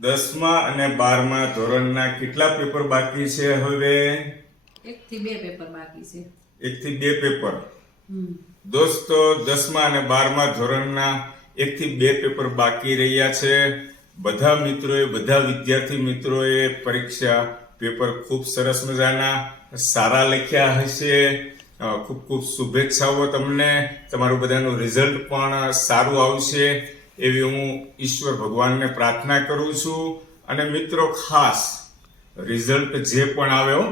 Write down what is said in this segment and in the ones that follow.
10મા અને 12મા ધોરણના કેટલા પેપર બાકી છે હવે? 1 થી 2 પેપર બાકી છે. 1 થી 2 પેપર. હમ. દોસ્તો 10મા અને 12મા ધોરણના 1 થી 2 પેપર બાકી રહ્યા છે. બધા મિત્રોએ, બધા વિદ્યાર્થી મિત્રોએ પરીક્ષા પેપર ખૂબ સરસ મજાના સારા લખ્યા હશે. ખૂબ ખૂબ શુભેચ્છાઓ તમને. તમારું બધાનું રિઝલ્ટ પણ સારું આવશે એવી હું ઈશ્વર ભગવાનને પ્રાર્થના કરું છું. અને મિત્રો ખાસ રિઝલ્ટ જે પણ આવ્યો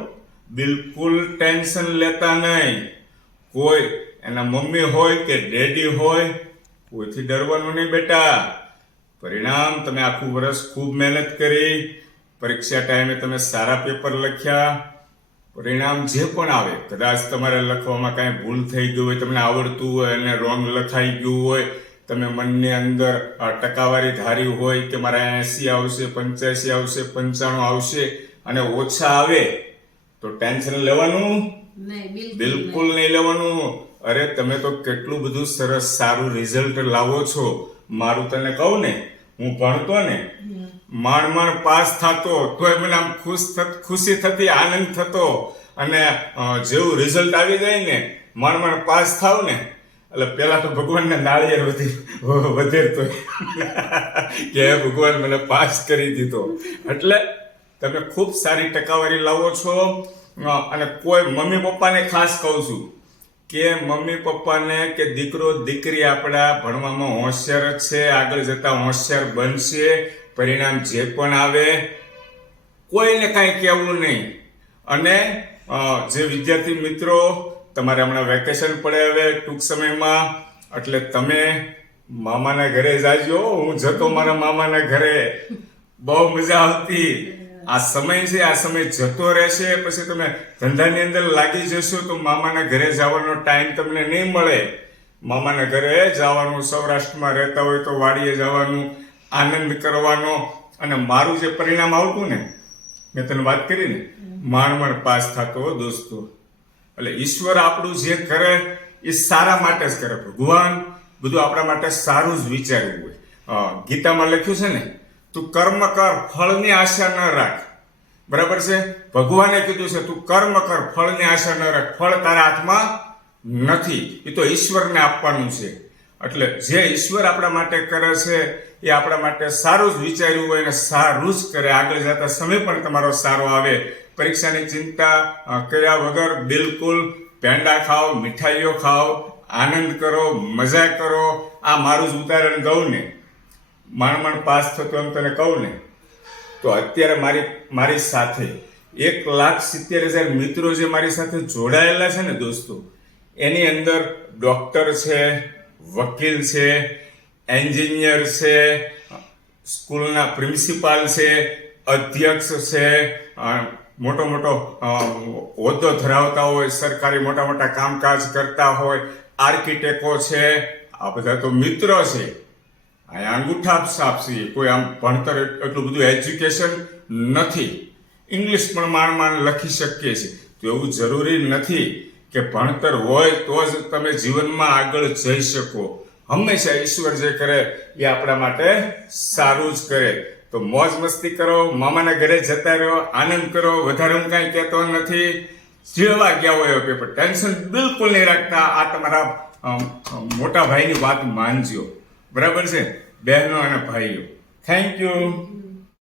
બિલકુલ ટેન્શન લેતા નહીં. કોઈ એના મમ્મી હોય કે ડેડી હોય, કોઈથી ડરવાનું નહીં બેટા. પરિણામ તમે આખું વર્ષ ખૂબ મહેનત કરી, પરીક્ષા ટાઈમે તમે સારા પેપર લખ્યા. પરિણામ જે પણ આવે, કદાચ તમારે લખવામાં કાંઈ ભૂલ થઈ ગઈ હોય, તમને આવડતું હોય અને રોંગ લખાઈ ગયું હોય, તમે મનની અંદર ટકાવારી ધારી હોય કે મારા 80 આવશે, 85 આવશે, 95 આવશે અને ઓછા આવે તો ટેન્શન લેવાનું નહીં, બિલકુલ નહીં લેવાનું. અરે તમે તો કેટલું બધું સરસ સારું રિઝલ્ટ લાવો છો. મારું તને કહું ને, હું ભણતો ને માંડ પાસ થતો તોય મને આમ ખુશી થતી, આનંદ થતો. અને જેવું રિઝલ્ટ આવી જાય ને, માંડ પાસ થાવ ને, એટલે પેલા તો ભગવાનને નાળિયેર વધેરતો કે ભગવાન મને પાસ કરી દીધો. એટલે તમે ખૂબ સારી ટકાવારી લાવો છો. અને કોઈ મમ્મી પપ્પાને ખાસ કહું છું કે મમ્મી પપ્પાને કે દીકરો દીકરી આપણા ભણવામાં હોશિયાર જ છે, આગળ જતા હોશિયાર બનશે. પરિણામ જે પણ આવે કોઈને કાંઈ કહેવું નહીં. અને જે વિદ્યાર્થી મિત્રો, તમારે હમણાં વેકેશન પડે હવે ટૂંક સમયમાં, એટલે તમે મામાના ઘરે જાજો. હું જતો મારા મામાના ઘરે, બહુ મજા આવતી. આ સમય છે, આ સમય જતો રહેશે. પછી તમે ધંધાની અંદર લાગી જશો તો મામાના ઘરે જવાનો ટાઈમ તમને નહીં મળે. મામાના ઘરે જવાનું, સૌરાષ્ટ્રમાં રહેતા હોય તો વાડીએ જવાનું, આનંદ કરવાનો. અને મારું જે પરિણામ આવતું ને, મેં તને વાત કરી ને, માંડ પાસ થતો દોસ્તો. એટલે ઈશ્વર આપણું જે કરે એ સારા માટે જ કરે. ભગવાન બધું આપણા માટે સારું જ વિચાર્યું હોય. ગીતામાં લખ્યું છે ને, તું કર્મ કર, ફળની આશા ન રાખ. બરાબર છે? ભગવાને કીધું છે તું કર્મ કર, ફળની આશા ન રાખ. ફળ તારા હાથમાં નથી, એ તો ઈશ્વરને આપવાનું છે. એટલે જે ઈશ્વર આપણા માટે કરે છે એ આપણા માટે સારું જ વિચાર્યું હોય અને સારું જ કરે. આગળ જતા સમય પણ તમારો સારો આવે. પરીક્ષાની ચિંતા કર્યા વગર બિલકુલ પેંડા ખાઓ, મીઠાઈઓ ખાઓ, આનંદ કરો, મજા કરો. આ મારું જ ઉદાહરણ કહું ને, માંડ પાસ થતો એમ તને કહું ને, તો અત્યારે મારી સાથે 1,70,000 મિત્રો જે મારી સાથે જોડાયેલા છે ને દોસ્તો, એની અંદર ડોક્ટર છે, વકીલ છે, એન્જિનિયર છે, સ્કૂલના પ્રિન્સિપાલ છે, અધ્યક્ષ છે, મોટો હોદ્દો ધરાવતા હોય, સરકારી મોટા કામકાજ કરતા હોય, આર્કિટેક્ટો છે. આ બધા તો મિત્રો છે. અહીંયા અંગૂઠા સાપસી. કોઈ આમ ભણતર એટલું બધું એજ્યુકેશન નથી. ઇંગ્લિશ પણ માંડ લખી શકીએ છીએ. તો એવું જરૂરી નથી કે ભણતર હોય તો જ તમે જીવનમાં આગળ જઈ શકો. હંમેશા ઈશ્વર જે કરે એ આપણા માટે સારું જ કરે. તો મોજ મસ્તી કરો, મામાના ઘરે જતા રહો, આનંદ કરો. વધારે હું કાંઈ કહેતો નથી. જીવવા ગયા હોય પેપર, ટેન્શન બિલકુલ નહીં રાખતા. આ તમારા મોટા ભાઈની વાત માનજો. બરાબર છે બહેનો અને ભાઈઓ? Thank you.